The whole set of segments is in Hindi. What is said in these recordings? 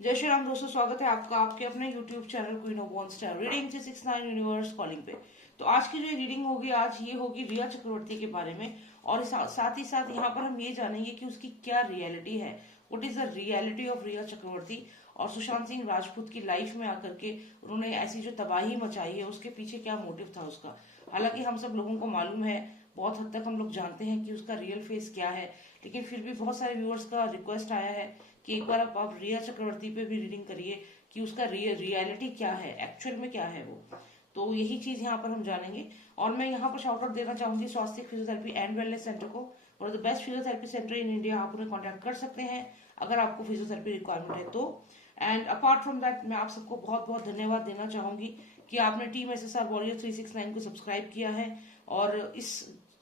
जय श्री राम दोस्तों, स्वागत है आपका आपके अपने YouTube channel queen of one star reading 369 universe calling पे। तो आज की जो रीडिंग होगी, आज ये होगी रिया चक्रवर्ती के बारे में। और साथ ही साथ यहाँ पर हम ये जानेंगे कि उसकी क्या रियलिटी है, what is the reality of Rhea Chakraborty. और सुशांत सिंह राजपूत की लाइफ में आकर के उन्होंने ऐसी जो तबाही मचाई है, उसके पीछे क्या मोटिव था उसका। हालांकि हम सब लोगों को मालूम है, बहुत हद तक हम लोग जानते हैं कि उसका रियल फेस क्या है, लेकिन फिर भी बहुत सारे व्यूअर्स का रिक्वेस्ट आया है कि एक बार आप रिया चक्रवर्ती पे भी रीडिंग करिए कि उसका रियलिटी क्या है, एक्चुअल में क्या है वो। तो यही चीज यहाँ पर हम जानेंगे। और मैं यहाँ पर शाउट आउट देना चाहूंगी स्वास्थ्य फिजियोथेरेपी एंड वेलनेस सेंटर को, और the best physiotherapy centre in India. आप उन्हें कॉन्टैक्ट कर सकते हैं अगर आपको फिजियोथेरेपी रिक्वायरमेंट है तो। एंड अपार्ट फ्रॉम दैट, मैं आप सबको बहुत बहुत धन्यवाद देना चाहूंगी कि आपने टीम SSR वॉरियर 369 को सब्सक्राइब किया है। और इस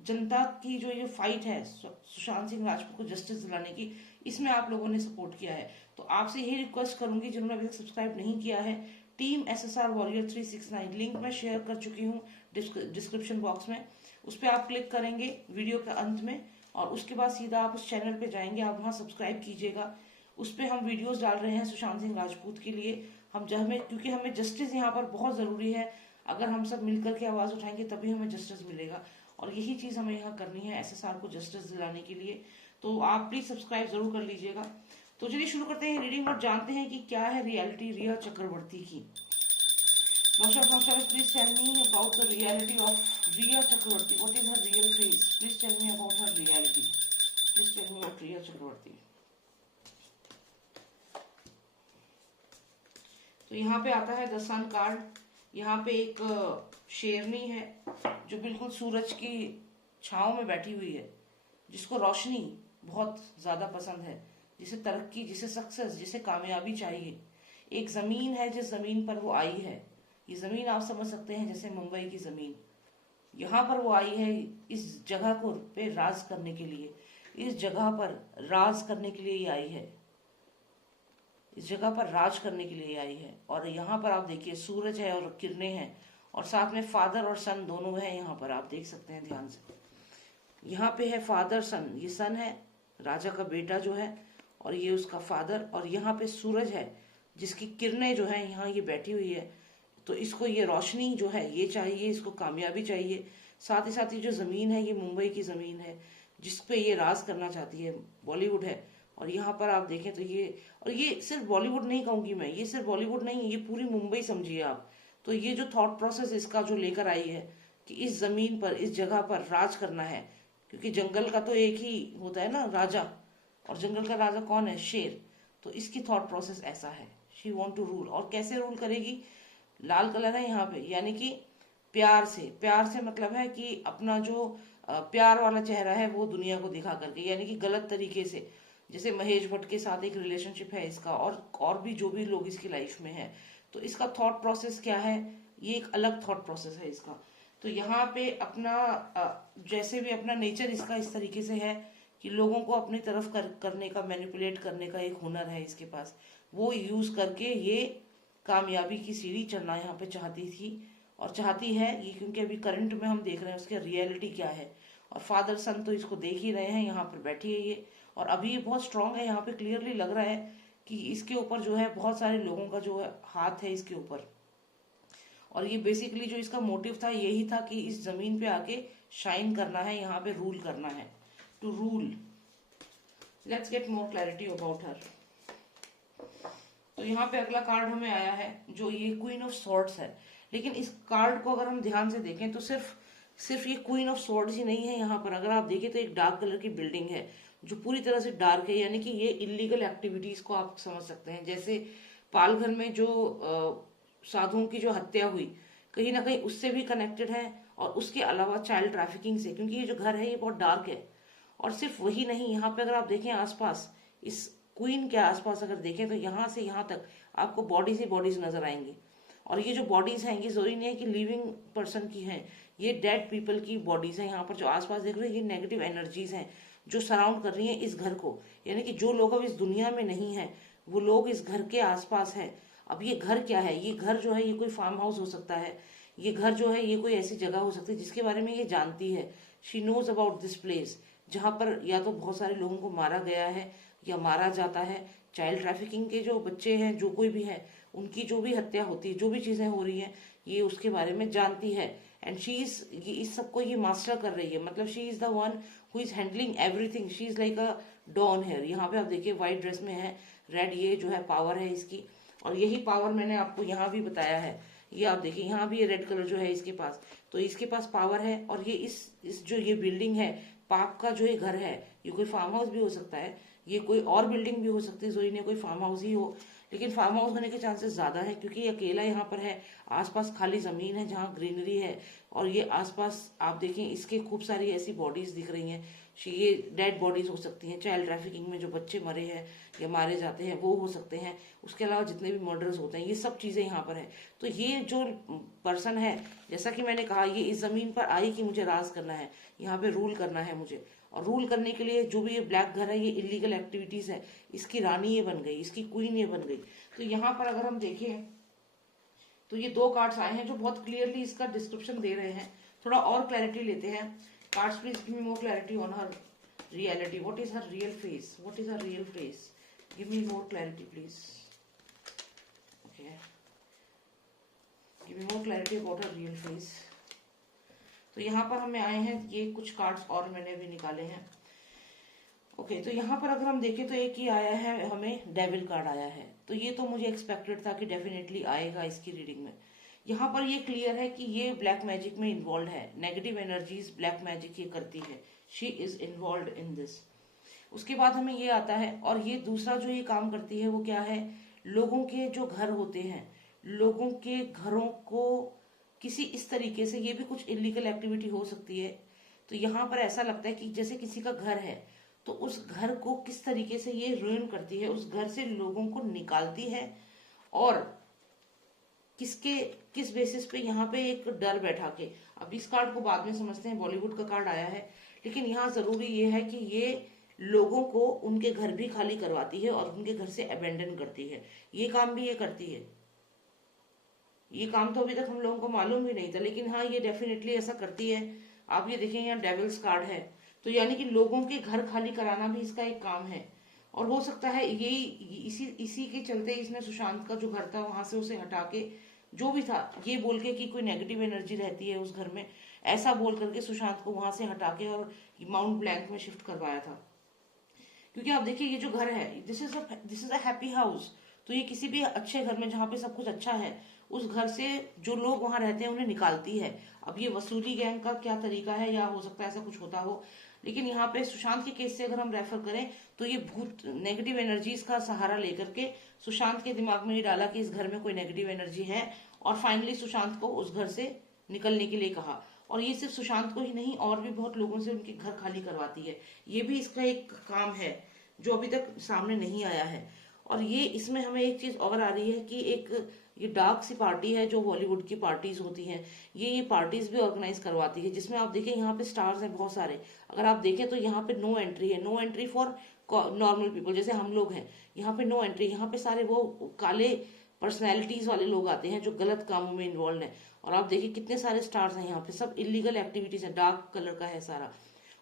जनता की जो ये फाइट है सुशांत सिंह राजपूत को जस्टिस दिलाने की, इसमें आप लोगों ने सपोर्ट किया है। तो आपसे यही रिक्वेस्ट करूंगी, जिन्होंने अभी तक सब्सक्राइब नहीं किया है, टीम SSR वॉरियर 369 लिंक मैं शेयर कर चुकी हूँ डिस्क्रिप्शन बॉक्स में। उस पर आप क्लिक करेंगे वीडियो के अंत में, और उसके बाद सीधा आप उस चैनल पे जाएंगे, आप वहां सब्सक्राइब कीजिएगा। उस पर हम वीडियोस डाल रहे हैं सुशांत सिंह राजपूत के लिए। क्योंकि हमें जस्टिस यहाँ पर बहुत जरूरी है। अगर हम सब मिलकर के आवाज उठाएंगे तभी हमें जस्टिस मिलेगा, और यही चीज हमें यहाँ करनी है SSR को जस्टिस दिलाने के लिए। तो आप प्लीज सब्सक्राइब जरूर कर लीजिएगा। तो चलिए शुरू करते हैं रीडिंग और जानते हैं कि क्या है रियलिटी रिया चक्रवर्ती की। Please tell me about the reality of Rhea Chakraborty. What is her real face? Please tell me about her reality. Please tell me about Rhea Chakraborty. तो यहाँ पे आता है द सन कार्ड। यहाँ पे एक शेरनी है जो बिल्कुल सूरज की छांव में बैठी हुई है, जिसको रोशनी बहुत ज्यादा पसंद है, जिसे तरक्की, जिसे सक्सेस, जिसे कामयाबी चाहिए। एक जमीन है जिस जमीन पर वो आई है। ये जमीन आप समझ सकते हैं जैसे मुंबई की जमीन। यहाँ पर वो आई है इस जगह को पे राज करने के लिए, इस जगह पर राज करने के लिए ये आई है, इस जगह पर राज करने के लिए आई है। और यहाँ पर आप देखिए सूरज है और किरणें हैं, और साथ में फादर और सन दोनों है। यहाँ पर आप देख सकते हैं ध्यान से, यहाँ पे है फादर सन। ये सन है राजा का बेटा जो है, और ये उसका फादर। और यहाँ पे सूरज है जिसकी किरणें जो है यहाँ ये बैठी हुई है। तो इसको ये रोशनी जो है ये चाहिए, इसको कामयाबी चाहिए। साथ ही साथ ये जो जमीन है ये मुंबई की जमीन है जिसपे ये राज करना चाहती है, बॉलीवुड है। और यहाँ पर आप देखें तो ये सिर्फ बॉलीवुड नहीं कहूंगी मैं, ये सिर्फ बॉलीवुड नहीं, ये पूरी मुंबई समझिए आप। तो ये जो थॉट प्रोसेस इसका जो लेकर आई है कि इस जमीन पर, इस जगह पर राज करना है, क्योंकि जंगल का तो एक ही होता है ना राजा, और जंगल का राजा कौन है? शेर। तो इसकी थॉट प्रोसेस ऐसा है, शी वांट टू रूल। और कैसे रूल करेगी? लाल कलर है यहाँ पे, यानी कि प्यार से। प्यार से मतलब है कि अपना जो प्यार वाला चेहरा है वो दुनिया को दिखा करके, यानी कि गलत तरीके से। जैसे महेश भट्ट के साथ एक रिलेशनशिप है इसका, और भी जो भी लोग इसकी लाइफ में है। तो इसका थॉट प्रोसेस क्या है? ये एक अलग थॉट प्रोसेस है इसका। तो यहाँ पे अपना जैसे भी अपना नेचर इसका इस तरीके से है कि लोगों को अपनी तरफ करने का, मैनिपुलेट करने का एक हुनर है इसके पास। वो यूज करके ये कामयाबी की सीढ़ी चढ़ना यहाँ पे चाहती थी, और चाहती है ये, क्योंकि अभी करंट में हम देख रहे हैं उसकी रियलिटी क्या है। और फादर सन तो इसको देख ही रहे हैं, यहाँ पर बैठी है ये। और अभी ये बहुत स्ट्रांग है, यहाँ पे क्लियरली लग रहा है कि इसके ऊपर जो है बहुत सारे लोगों का जो है हाथ है इसके ऊपर। और ये बेसिकली जो इसका मोटिव था यही था कि इस जमीन पे आके शाइन करना है, यहाँ पे रूल करना है, to rule. Let's get more clarity about her. तो यहाँ पे अगला कार्ड हमें आया है जो ये क्वीन ऑफ सॉर्ड्स है। लेकिन इस कार्ड को अगर हम ध्यान से देखें तो सिर्फ ये क्वीन ऑफ सॉर्ड्स ही नहीं है। यहाँ पर अगर आप देखें तो एक डार्क कलर की बिल्डिंग है जो पूरी तरह से डार्क है, यानी कि ये इलीगल एक्टिविटीज को आप समझ सकते हैं। जैसे पालघर में जो साधुओं की जो हत्या हुई, कहीं ना कहीं उससे भी कनेक्टेड है। और उसके अलावा चाइल्ड ट्रैफिकिंग से, क्योंकि ये जो घर है ये बहुत डार्क है। और सिर्फ वही नहीं, यहाँ पे अगर आप देखें आसपास, इस क्वीन के आसपास अगर देखें तो यहाँ से यहाँ तक आपको बॉडीज ही बॉडीज नजर आएंगी। और ये जो बॉडीज हैं ये जरूरी नहीं है कि लिविंग पर्सन की हैं, ये डेड पीपल की बॉडीज हैं। यहाँ पर जो आसपास देख रहे हैं ये नेगेटिव एनर्जीज हैं जो सराउंड कर रही हैं इस घर को। यानी कि जो लोग अब इस दुनिया में नहीं है वो लोग इस घर के आसपास हैं। अब ये घर क्या है? ये घर जो है ये कोई फार्म हाउस हो सकता है, ये घर जो है ये कोई ऐसी जगह हो सकती है जिसके बारे में ये जानती है। She knows about this place, जहां पर या तो बहुत सारे लोगों को मारा गया है या मारा जाता है, चाइल्ड ट्रैफिकिंग के जो बच्चे हैं, जो कोई भी है, उनकी जो भी हत्या होती है, जो भी चीजें हो रही हैं, ये उसके बारे में जानती है। एंड शी इज, इस सबको ये मास्टर कर रही है, मतलब she is the one who is handling everything. She is like a don here. यहाँ पे आप देखिए व्हाइट ड्रेस में है, रेड, ये जो है पावर है इसकी। और यही पावर मैंने आपको यहाँ भी बताया है। ये आप देखिए यहाँ भी ये रेड कलर जो है इसके पास, तो इसके पास पावर है। और ये इस जो ये बिल्डिंग है, पाप का जो ये घर है, ये कोई फार्म हाउस भी हो सकता है, ये कोई और बिल्डिंग भी हो सकती है, जोई ने कोई फार्म हाउस ही हो, लेकिन फार्म हाउस होने के चांसेस ज्यादा है क्योंकि ये अकेला यहाँ पर है। आसपास खाली जमीन है जहाँ ग्रीनरी है, और ये आसपास आप देखें इसके खूब सारी ऐसी बॉडीज दिख रही हैं। ये डेड बॉडीज हो सकती हैं, चाइल्ड ट्रैफिकिंग में जो बच्चे मरे हैं या मारे जाते हैं वो हो सकते हैं। उसके अलावा जितने भी मर्डर्स होते हैं, ये सब चीजें यहाँ पर है। तो ये जो पर्सन है, जैसा कि मैंने कहा, ये इस जमीन पर आई कि मुझे राज करना है, यहाँ पे रूल करना है मुझे। और रूल करने के लिए जो भी ये ब्लैक घर है, ये इलीगल एक्टिविटीज है, इसकी रानी ये बन गई, इसकी क्वीन ये बन गई। तो यहाँ पर अगर हम देखें तो ये 2 कार्ड्स आए हैं जो बहुत क्लियरली इसका डिस्क्रिप्शन दे रहे हैं। थोड़ा और क्लैरिटी लेते हैं। Cards please give me more clarity on her reality. What is her real face? What is her real face? Give me more clarity please. Okay, give me more clarity about her real face. तो यहाँ पर हमें आए हैं, ये कुछ कार्ड्स और मैंने भी निकाले हैं। ओके, तो यहाँ पर अगर हम देखें तो एक ही आया है, हमें डेविल कार्ड आया है। तो ये तो मुझे एक्सपेक्टेड था कि डेफिनेटली आएगा इसकी रीडिंग में। यहाँ पर ये क्लियर है कि ये ब्लैक मैजिक में इन्वॉल्व है, नेगेटिव एनर्जीज ब्लैक मैजिक ये करती है, she is involve in this. उसके बाद हमें ये आता है, और ये दूसरा जो ये काम करती है वो क्या है, लोगों के जो घर होते हैं, लोगों के घरों को किसी इस तरीके से, ये भी कुछ इलीगल एक्टिविटी हो सकती है। तो यहाँ पर ऐसा लगता है कि जैसे किसी का घर है, तो उस घर को किस तरीके से ये रुइन करती है, उस घर से लोगों को निकालती है, और किस बेसिस पे, यहाँ पे एक डर बैठा के। अब इस कार्ड को बाद में समझते हैं, बॉलीवुड का कार्ड आया है, लेकिन यहाँ जरूरी ये है कि ये लोगों को उनके घर भी खाली करवाती है और उनके घर से अबेंडन करती है। ये काम भी ये करती है। ये काम तो अभी तक हम लोगों को मालूम भी नहीं था, लेकिन हाँ ये डेफिनेटली ऐसा करती है। आप ये देखें, यहाँ डेविल्स कार्ड है, तो यानी कि लोगों के घर खाली कराना भी इसका एक काम है। और हो सकता है यही इसी के चलते इसने सुशांत का जो घर था वहां से उसे हटा के, जो भी था, ये बोल के कि कोई नेगेटिव एनर्जी रहती है उस घर में, ऐसा बोल करके सुशांत को वहां से हटा के और माउंट ब्लैंक में शिफ्ट करवाया था। क्योंकि आप देखिए ये जो घर है, this is a happy house. तो ये किसी भी अच्छे घर में जहाँ पे सब कुछ अच्छा है, उस घर से जो लोग वहां रहते हैं उन्हें निकालती है। अब ये वसूली गैंग का क्या तरीका है, या हो सकता है ऐसा कुछ होता हो, लेकिन यहाँ पे सुशांत के केस से अगर हम रेफर करें तो ये भूत नेगेटिव एनर्जीज का सहारा लेकर के सुशांत के दिमाग में ये डाला कि इस घर में कोई नेगेटिव एनर्जी है, और फाइनली सुशांत को उस घर से निकलने के लिए कहा। और ये सिर्फ सुशांत को ही नहीं, और भी बहुत लोगों से उनके घर खाली करवाती है। ये भी इसका एक काम है जो अभी तक सामने नहीं आया है। और ये इसमें हमें एक चीज और आ रही है कि एक ये डार्क सी पार्टी है जो बॉलीवुड की पार्टीज होती हैं, ये पार्टीज भी ऑर्गेनाइज करवाती है, जिसमें आप देखें यहाँ पे स्टार्स हैं बहुत सारे। अगर आप देखें तो यहाँ पे नो एंट्री है, no entry for normal people जैसे हम लोग हैं, यहाँ पे नो एंट्री। यहाँ पे सारे वो काले पर्सनैलिटीज वाले लोग आते हैं जो गलत कामों में इन्वॉल्व हैं। और आप देखिए कितने सारे स्टार्स हैं यहाँ पे, सब इलीगल एक्टिविटीज है, डार्क कलर का है सारा।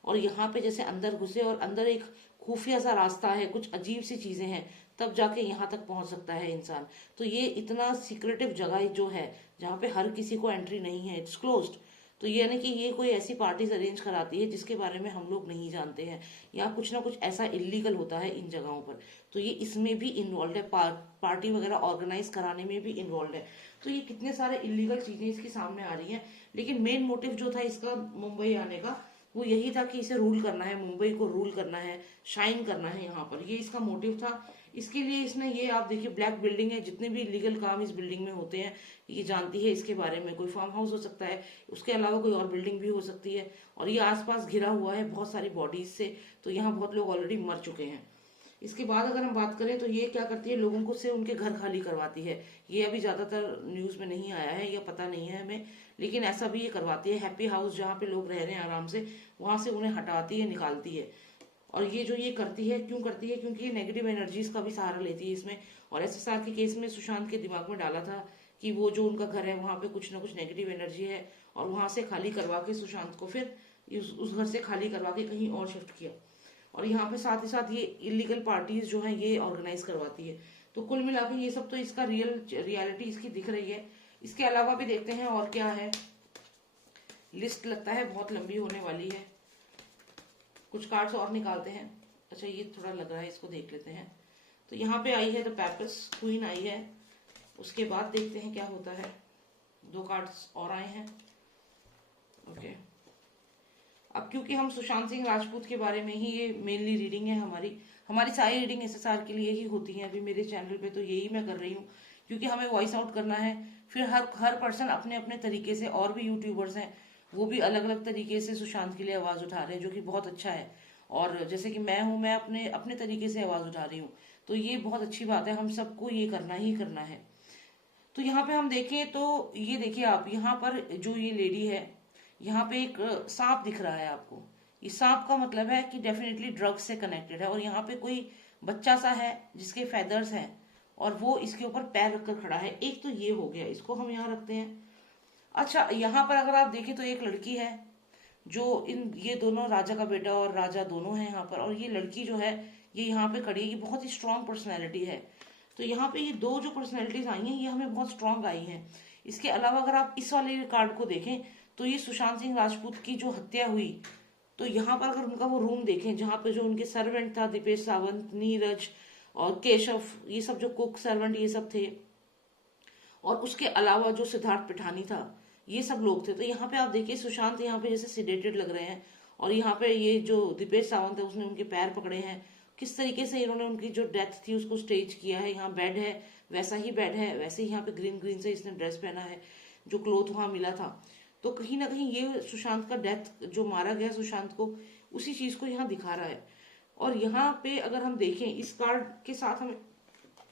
और यहाँ पे जैसे अंदर घुसे और अंदर एक खुफिया सा रास्ता है, कुछ अजीब सी चीजें हैं, तब जाके यहाँ तक पहुंच सकता है इंसान। तो ये इतना सीक्रेटिव जगह जो है जहाँ पे हर किसी को एंट्री नहीं है, इट्स क्लोज्ड। तो ये यानी कि ये कोई ऐसी पार्टीज अरेंज कराती है जिसके बारे में हम लोग नहीं जानते हैं, या कुछ ना कुछ ऐसा इलीगल होता है इन जगहों पर। तो ये इसमें भी इन्वॉल्व है, पार्टी वगैरह ऑर्गेनाइज कराने में भी इन्वॉल्व है। तो ये कितने सारे इलीगल चीजें इसके सामने आ रही हैं, लेकिन मेन मोटिव जो था इसका मुंबई आने का, वो यही था कि इसे रूल करना है, मुंबई को रूल करना है, शाइन करना है यहाँ पर, ये इसका मोटिव था। इसके लिए इसने ये, आप देखिए ब्लैक बिल्डिंग है, जितने भी लीगल काम इस बिल्डिंग में होते हैं ये जानती है इसके बारे में। कोई फार्म हाउस हो सकता है, उसके अलावा कोई और बिल्डिंग भी हो सकती है, और ये आसपास घिरा हुआ है बहुत सारी बॉडीज से, तो यहाँ बहुत लोग ऑलरेडी मर चुके हैं। इसके बाद अगर हम बात करें तो ये क्या करती है, लोगों को से उनके घर खाली करवाती है। ये अभी ज्यादातर न्यूज में नहीं आया है या पता नहीं है हमें, लेकिन ऐसा भी ये करवाती है। हैप्पी हाउस जहाँ पे लोग रह रहे हैं आराम से, वहां से उन्हें हटाती है, निकालती है। और ये जो ये करती है, क्यों करती है, क्योंकि ये नेगेटिव एनर्जीज का भी सहारा लेती है इसमें। और एसएसआर के केस में सुशांत के दिमाग में डाला था कि वो जो उनका घर है वहां पे कुछ ना कुछ नेगेटिव एनर्जी है, और वहां से खाली करवा के सुशांत को फिर उस घर से खाली करवा के कहीं और शिफ्ट किया। और यहाँ पे साथ ही साथ ये इलीगल पार्टीज जो है ये ऑर्गेनाइज करवाती है। तो कुल मिला के ये सब तो इसका रियलिटी इसकी दिख रही है। इसके अलावा भी देखते हैं और क्या है। लिस्ट लगता है बहुत लंबी होने वाली है, कुछ कार्ड्स और निकालते हैं। अच्छा ये थोड़ा लग रहा है, इसको देख लेते हैं। तो यहाँ पे आई है द पेपस, क्वीन आई है। उसके बाद देखते हैं क्या होता है। 2 कार्ड्स और आए हैं। ओके, अब क्योंकि हम सुशांत सिंह राजपूत के बारे में ही ये मेनली रीडिंग है हमारी सारी रीडिंग SSR के लिए ही होती है अभी मेरे चैनल पे, तो यही मैं कर रही हूँ क्योंकि हमें वॉइस आउट करना है। फिर हर पर्सन अपने अपने तरीके से, और भी यूट्यूबर्स हैं वो भी अलग अलग तरीके से सुशांत के लिए आवाज उठा रहे हैं, जो कि बहुत अच्छा है। और जैसे कि मैं हूँ, मैं अपने अपने तरीके से आवाज उठा रही हूँ, तो ये बहुत अच्छी बात है। हम सबको ये करना ही करना है। तो यहाँ पे हम देखें तो ये देखिए आप, यहाँ पर जो ये लेडी है, यहाँ पे एक सांप दिख रहा है आपको। ये सांप का मतलब है कि डेफिनेटली ड्रग्स से कनेक्टेड है। और यहाँ पे कोई बच्चा सा है जिसके फेदर्स हैं और वो इसके ऊपर पैर रखकर खड़ा है। एक तो ये हो गया, इसको हम यहाँ रखते हैं। अच्छा, यहाँ पर अगर आप देखें तो एक लड़की है जो ये दोनों, राजा का बेटा और राजा दोनों हैं यहाँ पर। और ये लड़की जो है ये यहाँ पे खड़ी है, ये बहुत ही स्ट्रांग पर्सनैलिटी है। तो यहाँ पे ये 2 जो पर्सनैलिटीज आई हैं ये हमें बहुत स्ट्रांग आई हैं। इसके अलावा अगर आप इस वाले कार्ड को देखें तो ये सुशांत सिंह राजपूत की जो हत्या हुई, तो यहाँ पर अगर उनका वो रूम देखें जहाँ पे जो उनके सर्वेंट था, दीपेश सावंत, नीरज और केशव, ये सब जो कुक सर्वेंट ये सब थे, और उसके अलावा जो सिद्धार्थ पिठानी था, ये सब लोग थे। तो यहाँ पे आप देखिए सुशांत यहाँ पे जैसे सिडेटेड लग रहे हैं, और यहाँ पे ये जो दीपेश सावंत है उसने उनके पैर पकड़े हैं। किस तरीके से इन्होंने उनकी जो डेथ थी उसको स्टेज किया है। यहाँ बेड है, वैसा ही बेड है, वैसे ही यहाँ पे ग्रीन ग्रीन से इसने ड्रेस पहना है, जो क्लोथ वहां मिला था। तो कहीं ना कहीं ये सुशांत का डेथ, जो मारा गया सुशांत को, उसी चीज को यहाँ दिखा रहा है। और यहाँ पे अगर हम देखें इस कार्ड के साथ, हमें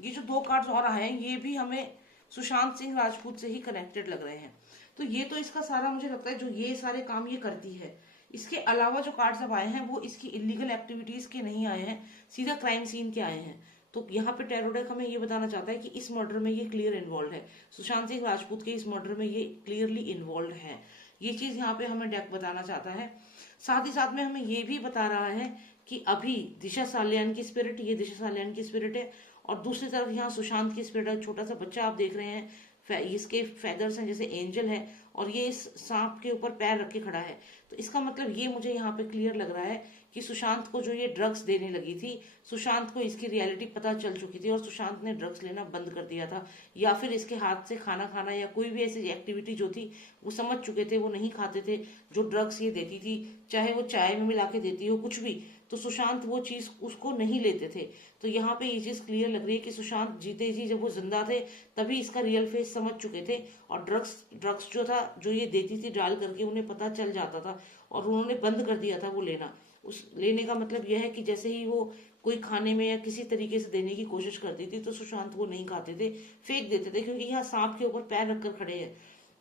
ये जो 2 कार्ड्स और आए हैं ये भी हमें सुशांत सिंह राजपूत से ही कनेक्टेड लग रहे हैं। तो ये तो इसका सारा मुझे लगता है जो ये सारे काम ये करती है। इसके अलावा जो कार्ड्स अब आए हैं वो इसकी इलीगल एक्टिविटीज के नहीं आए हैं, सीधा क्राइम सीन के आए हैं। तो यहाँ पे टैरो डेक हमें ये बताना चाहता है कि इस मर्डर में ये क्लियर इन्वॉल्व है, सुशांत सिंह राजपूत के इस मर्डर में ये क्लियरली इन्वॉल्व है। ये चीज यहाँ पे हमें डेक बताना चाहता है। साथ ही साथ में हमें ये भी बता रहा है कि अभी दिशा सालियान की स्पिरिट, ये दिशा सालियान की स्पिरिट है, और दूसरी तरफ यहाँ सुशांत की स्पिरिट है। छोटा सा बच्चा आप देख रहे हैं, इसके फेदर्स हैं जैसे एंजल है, और ये इस सांप के ऊपर पैर रख के खड़ा है। तो इसका मतलब ये मुझे यहाँ पे क्लियर लग रहा है कि सुशांत को जो ये ड्रग्स देने लगी थी, सुशांत को इसकी रियलिटी पता चल चुकी थी और सुशांत ने ड्रग्स लेना बंद कर दिया था, या फिर इसके हाथ से खाना खाना या कोई भी ऐसी एक्टिविटी जो थी वो समझ चुके थे, वो नहीं खाते थे। जो ड्रग्स ये देती थी, चाहे वो चाय में मिला के देती हो कुछ भी, तो सुशांत वो चीज उसको नहीं लेते थे। तो यहाँ पे ये चीज क्लियर लग रही है कि सुशांत जीते जी, जब वो जिंदा थे तभी इसका रियल फेस समझ चुके थे, और ड्रग्स जो था, जो ये देती थी डाल करके, उन्हें पता चल जाता था और उन्होंने बंद कर दिया था वो लेना। उस लेने का मतलब यह है कि जैसे ही वो कोई खाने में या किसी तरीके से देने की कोशिश करती थी तो सुशांत वो नहीं खाते थे, फेंक देते थे, क्योंकि यहाँ सांप के ऊपर पैर रखकर खड़े हैं।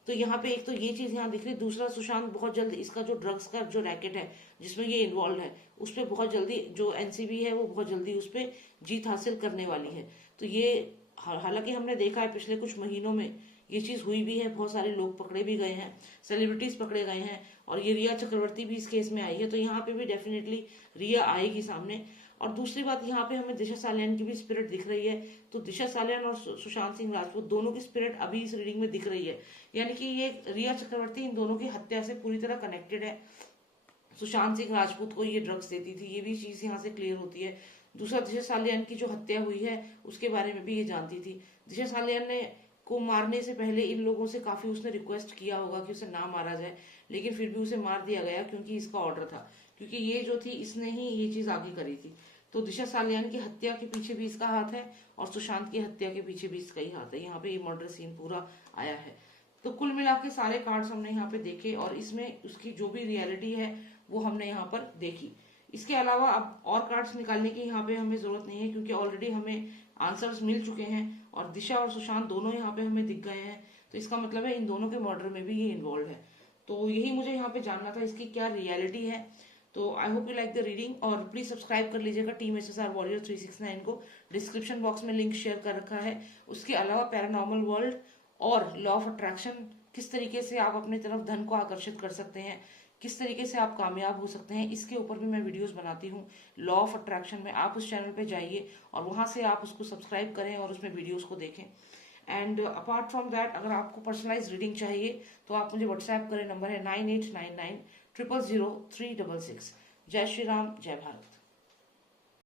तो यहाँ पे एक तो ये चीज यहाँ दिख रही, दूसरा सुशांत बहुत जल्द इसका जो ड्रग्स का जो रैकेट है जिसमें ये इन्वॉल्व है, उस पर बहुत जल्दी जो एनसीबी है वो बहुत जल्दी उस पर जीत हासिल करने वाली है। तो ये हालांकि हमने देखा है पिछले कुछ महीनों में ये चीज हुई भी है, बहुत सारे लोग पकड़े भी गए हैं, सेलिब्रिटीज पकड़े गए हैं, और ये रिया चक्रवर्ती भी इस केस में आई है। तो यहाँ पे भी डेफिनेटली रिया आएगी सामने। और दूसरी बात, यहाँ पे हमें दिशा सालियान की भी स्पिरिट दिख रही है। तो दिशा सालियान और सुशांत सिंह राजपूत दोनों की स्पिरिट अभी इस रीडिंग में दिख रही है, यानी कि ये रिया चक्रवर्ती इन दोनों की हत्या से पूरी तरह कनेक्टेड है। सुशांत सिंह राजपूत को ये ड्रग्स देती थी, ये भी चीज यहाँ से क्लियर होती है। दूसरा, दिशा सालियान की जो हत्या हुई है उसके बारे में भी ये जानती थी। दिशा सालियान ने को मारने से पहले इन लोगों से काफी उसने रिक्वेस्ट किया होगा कि उसे ना मारा जाए, लेकिन फिर भी उसे मार दिया गया क्योंकि इसका ऑर्डर था, क्योंकि ये जो थी इसने ही ये चीज आगे करी थी। तो दिशा सालियान की हत्या के पीछे भी इसका हाथ है और सुशांत की हत्या के पीछे भी इसका ही हाथ है। यहाँ पे ये मर्डर सीन पूरा आया है। तो कुल मिला के सारे कार्ड्स हमने यहाँ पे देखे और इसमें उसकी जो भी रियलिटी है वो हमने यहाँ पर देखी। इसके अलावा अब और कार्ड्स निकालने की यहाँ पे हमें जरूरत नहीं है, क्योंकि ऑलरेडी हमें आंसर्स मिल चुके हैं और दिशा और सुशांत दोनों यहाँ पे हमें दिख गए हैं। तो इसका मतलब है इन दोनों के मर्डर में भी ये इन्वॉल्व है। तो यही मुझे यहाँ पे जानना था, इसकी क्या रियलिटी है। तो I hope you like the reading, और प्लीज सब्सक्राइब कर लीजिएगा टीम SSR वॉरियर 369 को। डिस्क्रिप्शन बॉक्स में लिंक शेयर कर रखा है। उसके अलावा पैरानॉर्मल वर्ल्ड और लॉ ऑफ अट्रैक्शन, किस तरीके से आप अपनी तरफ धन को आकर्षित कर सकते हैं, किस तरीके से आप कामयाब हो सकते हैं, इसके ऊपर भी मैं वीडियोस बनाती हूँ। लॉ ऑफ अट्रैक्शन में आप उस चैनल पे जाइए और वहां से आप उसको सब्सक्राइब करें और उसमें वीडियोस को देखें। एंड अपार्ट फ्रॉम दैट, अगर आपको पर्सनलाइज रीडिंग चाहिए तो आप मुझे व्हाट्सएप करें। नंबर है 9899 000 366। जय श्री राम, जय भारत।